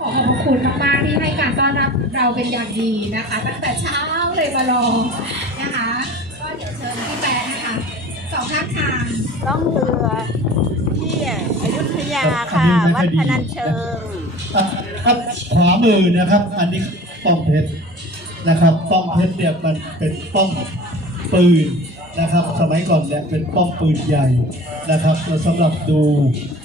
ขอขอบคุณมากๆที่ให้การต้อนรับเราเป็นอย่างดีนะคะ ตั้งแต่เช้าเลยมารอนะคะ ก็เดี๋ยวเชิญพี่แป๊ะนะคะสองข้างทางล่องเรือที่อยุธยาค่ะ วัดพนัญเชิงอะครับขวามือนะครับ อันนี้ป้องเพชรนะครับ ป้องเพชรเนี่ยมันเป็นป้องปืน นะครับ สมัยก่อนเนี่ยเป็นป้องปืนใหญ่นะครับแล้วสำหรับดู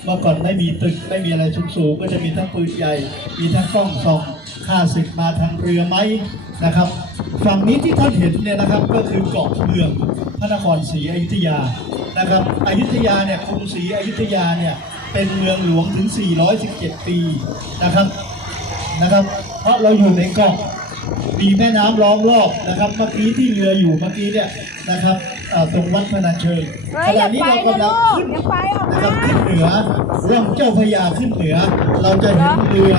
เมื่อก่อนไม่มีตึกไม่มีอะไรสูงๆก็จะมีทั้งปืนใหญ่ มีทั้งกล้องส่องค่าศึกมาทางเรือไหมนะครับฝั่งนี้ที่ท่านเห็นเนี่ยนะครับก็คือเกาะเมืองพระนครศรีอยุธยานะครับอยุธยาเนี่ยกรุงศรีอยุธยาเนี่ยเป็นเมืองหลวงถึง 417 ปีนะครับนะครับ เพราะเราอยู่ในเกาะมีแม่น้ำล้อมรอบนะครับ เมื่อกี้ที่เรืออยู่เมื่อกี้เนี่ยนะครับ ตรงวัดพนัญเชิงเฮ้ยขณะนี้เรากำลังขึ้นอย่าไปออกมานะครับขึ้นเหนือร่องเจ้าพระยาขึ้นเหนือ เราจะเห็นเรือ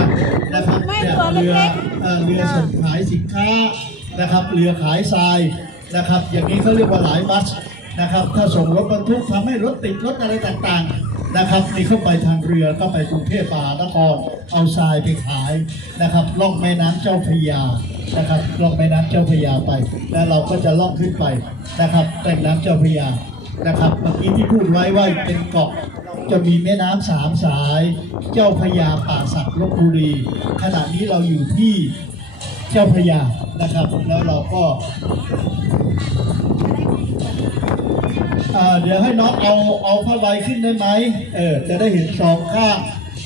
นะครับไม่เนี่ยตัวเล็เรือกๆเอ่อเรือส่งขายสินค้านะครับเรือขายทรายนะครับ อย่างนี้เขาเรียกว่าหลายบัสนะครับถ้าส่งรถบรรทุกทำให้รถติดรถอะไรต่างๆนะครับนี่เข้าไปทางเรือก็ไปกรุงเทพมหานครเอาทรายไปขายนะครับล่องแม่น้ำเจ้าพระยา นะครับล่องแม่น้ำเจ้าพระยาไป แล้วเราก็จะล่องขึ้นไปนะครับแม่น้ำเจ้าพระยานะครับเมื่อกี้ที่พูดไว้ว่าเป็นเกาะจะมีแม่น้ำสามสาย เจ้าพระยาป่าสักลบบุรี ขณะนี้เราอยู่ที่เจ้าพระยานะครับ แล้วเราก็เดี๋ยวให้น้องเอาเอาผ้าใบขึ้นได้ไหมเออจะได้เห็นสองข้าง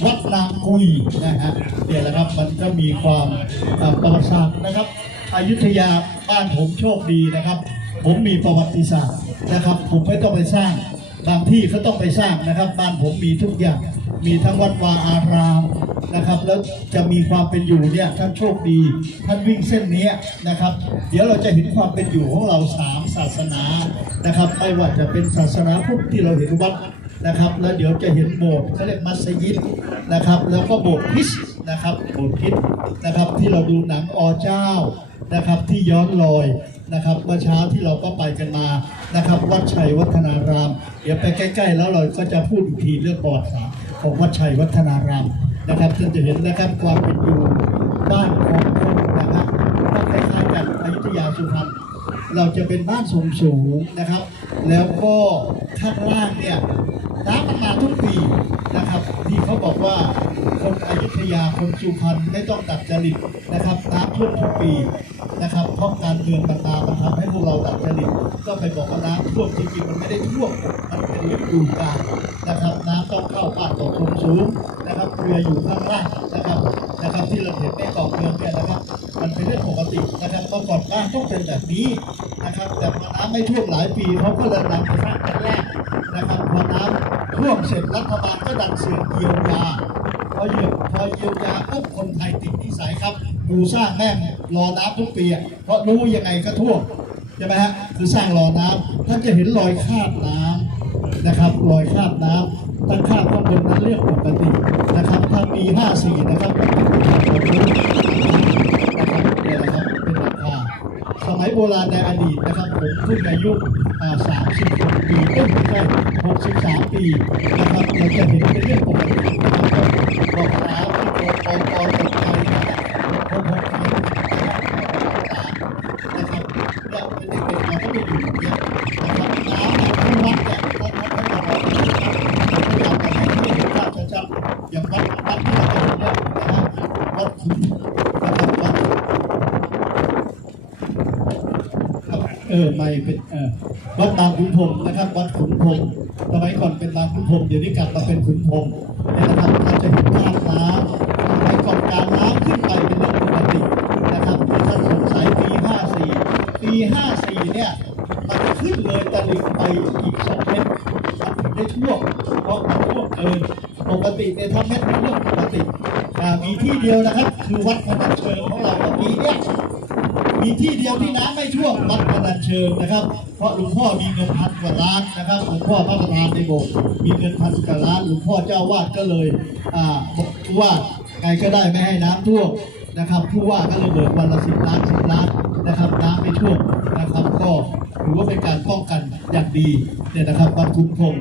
วัดนางกุยนะฮะเนี่ยแหละครับมันก็มีความประวัติศาสตร์นะครับอยุธยาบ้านผมโชคดีนะครับ ผมมีประวัติศาสตร์นะครับ ผมไม่ต้องไปสร้าง บางที่เขาต้องไปสร้างนะครับ บ้านผมมีทุกอย่าง มีทั้งวัดวาอารามนะครับ แล้วจะมีความเป็นอยู่เนี่ยท่านโชคดีท่านวิ่งเส้นนี้นะครับ เดี๋ยวเราจะเห็นความเป็นอยู่ของเราสามศาสนานะครับไม่ว่าจะเป็นศาสนาพุทธที่เราเห็นวัดนะครับ แล้วเดี๋ยวจะเห็นโบสถ์เขาเรียกมัสยิดนะครับ แล้วก็โบสถ์คริสนะครับโบสถ์คริสนะครับที่เราดูหนังอเจ้านะครับที่ย้อนรอย นะครับเมื่อเช้าที่เราก็ไปกันมานะครับ วัดชัยวัฒนาราม เดี๋ยวไปใกล้ๆ แล้วเราก็จะพูดอีกทีเรื่องประวัติศาสตร์ของวัดชัยวัฒนารามนะครับท่านจะเห็นนะครับความเป็นอยู่บ้านของคนนะครับก็คล้ายๆกันอยุธยาสุพรรณเราจะเป็นบ้านสูงสูงๆนะครับ แล้วก็ข้างล่างเนี่ยน้ำมันมาทุกปีนะครับที่เขาบอกว่าคนอยุธยาคนสุพรรณไม่ต้องดัดจริตนะครับน้ำท่วมทุกปี นะครับเพราะการเมืองมันมามันทำให้พวกเราดัดจริตก็ไปบอกว่าน้ำท่วมจริงๆมันไม่ได้ท่วมมันเป็นฤดูกาลนะครับ น้ำต้องเข้าบ้านต่อคนสูงนะครับเรืออยู่ข้างล่างนะครับนะครับ ที่เราเห็นในเกาะเมือเนี่ยนะครับ มันเป็นเรื่องปกตินะครับเมื่อก่อนบ้านต้องเป็นแบบนี้นะครับ แต่พอน้ำไม่ท่วมหลายปีเขาก็เลยนำไปสร้างกันแรกนะครับพอน้ำท่วมเสร็จรัฐบาลก็ดันเสียงเยียวยาพอเยียวยพอเยียวยาปุ๊บคนไทยติดนิสัยครับ ดูสร้างแม่งรอน้ำทุกปีอะเพราะรู้ยังไงก็ท่วมใช่ไหมฮะคือสร้างรอน้ำท่านจะเห็นรอยคาบน้ำนะครับรอยคาบน้ำถ้าคาบข้างบนนั้นเรื่องปกตินะครับถ้าปี54นะครับมันเป็นความรู้นะครับเนี่ยนะครับเป็นรสมัยโบราณในอดีตนะครับผมเพิ่งอายุอ่า36ปีเอ้ยไม่ใช่63 ปีนะครับเราจะเห็นเป็นเรื่องปกตินะครับรองเท้าที่โกนกอนตกใจนะครับคนหกขายนะครับเนี่ยเป็นเด็กๆเราก็ไปอยู่อย่างเงี้ยนะครับน้ำที่วัดเนี่ยวัดวัดวัดวัดวัดเราจะให้ไม่เห็นภาพชัดๆอย่างวัดวัดที่เราไปดูเนี่ยนะฮะวัดขุนนะครับวัด ครับเออไม่เป็นเออวัดบางขุนพรมนะครับวัดขุนพรมสมัยก่อนเป็นบางขุนพรมเดี๋ยวนี้กลับมาเป็นขุนพรมนะครับท่านจะเห็นภาพน้ำสมัยก่อนการน้ำขึ้นไปเป็นเรื่องปกตินะครับท่านสงสัยปี54ปี54เนี่ยมันขึ้นเลยตลิ่งไปอีก2เมตรมันถึงได้ท่วมเพราะมันท่วมเกินปกติเนี่ยถ้าเม็ดเป็นเรื่องปกติมีที่เดียวนะครับ คือวัดพนัญเชิงของเรากวีเนี่ย มีที่เดียวที่น้ำไม่ท่วมวัดพนัญเชิงนะครับ เพราะหลวงพ่อมีเงินพันกว่าล้านนะครับหลวงพ่อพระประธานในโบสถ์มีเงินพันกว่าล้านหลวงพ่อเจ้าวาดก็เลยอ่าบอกว่าไงก็ได้ไม่ให้น้ำท่วมนะครับผู้ว่าก็เลยเบิกวันละสิบล้านสิบล้านนะครับน้ำไม่ท่วมนะครับก็ถือว่าเป็นการป้องกันอย่างดีเนี่ยนะครับวัดคุ้มคง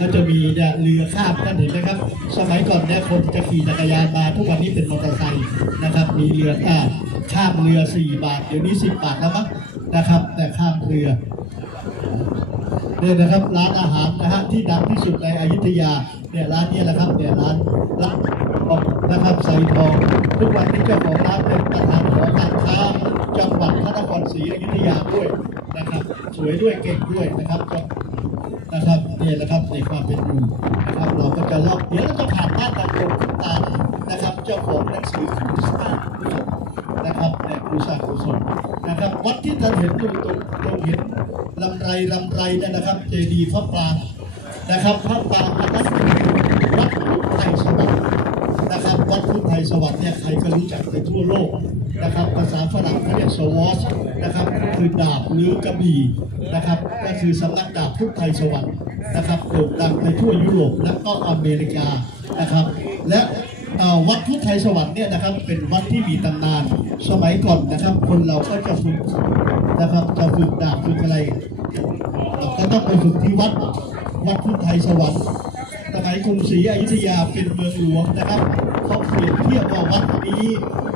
ก็จะมีเนี่ยเรือข้ามท่านเห็นไหมครับ สมัยก่อนเนี่ยคนจะขี่จักรยานมาทุกวันนี้เป็นมอเตอร์ไซค์นะครับ มีเรืออ่า ข้ามเรือ 4 บาท เดี๋ยวนี้ 10 บาทแล้วมั้งนะครับ แต่ข้ามเรือเนี่ยนะครับร้านอาหารนะฮะที่ดังที่สุดในอยุธยาเนี่ยร้านนี้แหละครับเนี่ยร้านร้านทองนะครับใส่ทอง ทุกวันนี้เจ้าของร้านเป็นประธานหอการค้าจังหวัดพระนครศรีอยุธยาด้วยนะครับ สวยด้วยเก่งด้วยนะครับก็นะครับเนี่ยแหละครับในความเป็นอยู่นะครับ เราก็จะลอกเดี๋ยวเราจะผ่านบ้านตาโกขึ้นตานะครับ เจ้าของหนังสือ ที่ท่านเห็นอยู่ตรงตรงเห็นลำไรลำไรเนี่ยนะครับ เจดีย์พระปรางนะครับพระปรางอันนั้นวัดพุทธไทยสวรรค์นะครับวัดพุทธไทยสวรรค์เนี่ยใครก็รู้จักไปทั่วโลกนะครับภาษาฝรั่งเขาเรียกสวอสนะครับคือดาบหรือกระบี่นะครับก็คือสำนักดาบพุทธไทยสวรรค์นะครับโด่งดังไปทั่วยุโรปและก็อเมริกานะครับ และ วัดพุทธไทยสวรรค์เนี่ยนะครับเป็นวัดที่มีตำนาน สมัยก่อนนะครับ คนเราก็จะฝึกนะครับจะฝึกดาบฝึกอะไรเราก็ต้องไปฝึกที่วัดวัดพุทธไทยสวรรค์สมัยกรุงศรีอยุธยาเป็นเมืองหลวงนะครับเขาเปรียบเทียบว่าวัดนี้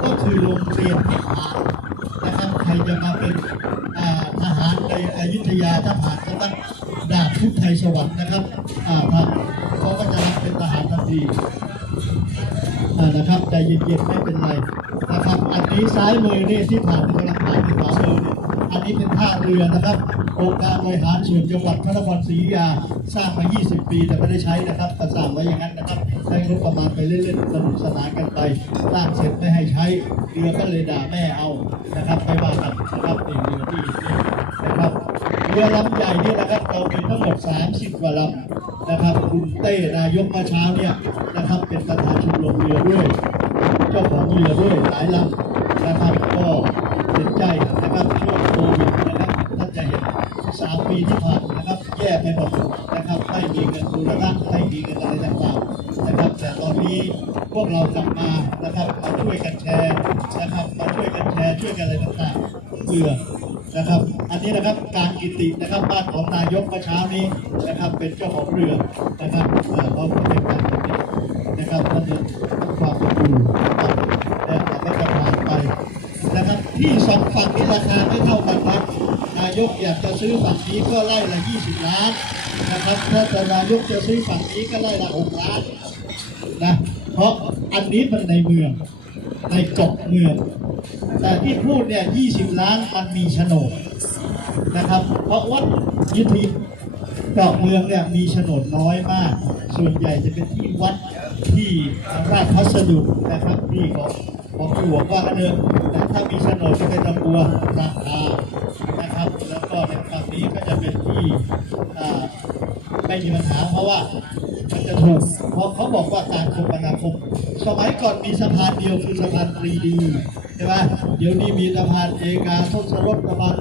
ก็คือโรงเรียนทหารนะครับใครจะมาเป็นทหารในอยุธยาทหารก็ต้องดาบพุทธไทยสวรรค์นะครับอ่าครับเขาก็จะรับเป็นทหารทันที นะครับใจเย็นๆไม่เป็นไรนะครับ อันนี้ซ้ายมือนี่ที่ผ่านที่กำลังผ่านที่ขวามือนี่อันนี้เป็นท่าเรือนะครับองค์การบริหารส่วนจังหวัดพระนครศรีอยุธยาสร้างมา 20 ปี แต่ไม่ได้ใช้นะครับก็สางไว้อย่างนั้นนะครับใช้งบประมาณไปเล่นๆสนุกสนานกันไปสร้างเสร็จไม่ให้ใช้เรือก็เลยด่าแม่เอานะครับไม่ว่ากันนะครับนี่เรือที่นี่นะครับเรือลำใหญ่นี่นะครับเรามีทั้งหมด 30 กว่าลำ นะครับคุณเต้นายกเมื่อเช้าเนี่ยนะครับเป็นประธานชมรมเรือด้วย เจ้าของเรือด้วยหลายลำนะครับก็เห็นใจนะครับช่วงโควิดนะครับท่านจะเห็นสามปีที่ผ่านนะครับแย่ไปหมดนะครับไม่มีเงินบูรณะไม่มีเงินอะไรต่างๆนะครับแต่ตอนนี้พวกเรากลับมานะครับมาช่วยกันแชร์นะครับมาช่วยกันแชร์ช่วยกันอะไรต่างๆเรือ นะครับ อันนี้นะครับการกิตินะครับบ้านของนายกเมื่อเช้านี้นะครับเป็นเจ้าของเรือนะครับเอ่อเขาก็เป็นการกิตินะครับท่านเอความเป็นอยู่นะครับแต่เราก็จะผ่านไปนะครับที่สองฝั่งนี้ราคาไม่เท่ากันครับนายกอยากจะซื้อฝั่งนี้ก็ไล่ละ 20 ล้านนะครับถ้าแต่นายกจะซื้อฝั่งนี้ก็ไล่ละ 6 ล้านนะเพราะอันนี้มันในเมืองในเกาะเมือง แต่ที่พูดเนี่ย20 ล้านมันมีโฉนดนะครับ เพราะวัดยุทธยาเกาะเมืองเนี่ยมีโฉนดน้อยมาก ส่วนใหญ่จะเป็นที่วัดที่ราชพัสดุนะครับที่ของของหลวงว่ากันเดิมแต่ถ้ามีโฉนดก็เป็นตะบัวราคานะครับ แล้วก็ในฝั่งนี้ก็จะเป็นที่ไม่มีปัญหาเพราะว่ามันจะถูกเพราะเขาบอกว่าการคมนาคม สมัยก่อนมีสะพานเดียวคือสะพานปรีดี ช่ไหมเดี๋ยวนี้มีตะพานเอกาทศรถตะพาน